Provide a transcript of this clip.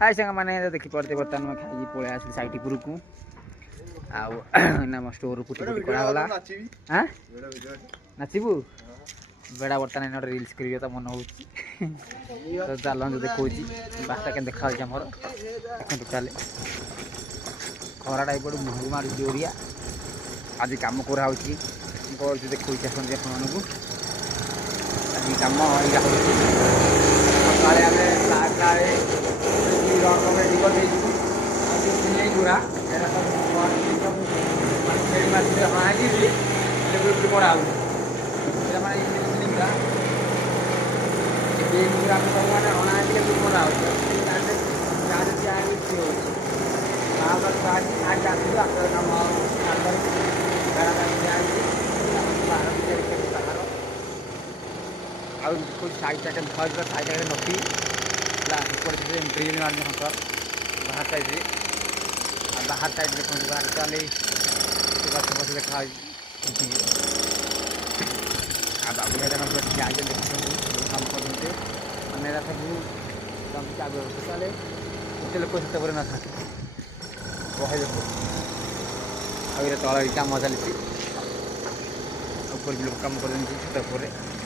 हाय सांग मैंने देखी पड़ते बर्तमान में खाई पलि आस साइड उपरकू आम स्टोर कुटी कुटी कराला हाँ नाचबू बेड़ा बर्तमान गोटे रिल्स कर मन हो चल देखा बास्ता के देखा आमर देखो टोटाल खराटा एपट मुह मार जोरिया आज कम कराऊँ देखा आसती आपको आज कम सका रेडी कर पूरा पड़ा साइड साइड साइड नटी ड्रिल मारने बाहर साइड बाहर साइड देखो बाहर चले गछ फस देखा बाबू देखते काम करते मैंने सब चले गोटे लोक से न था बहे लोक तल काम चलती ऊपर भी लोग कम कर छत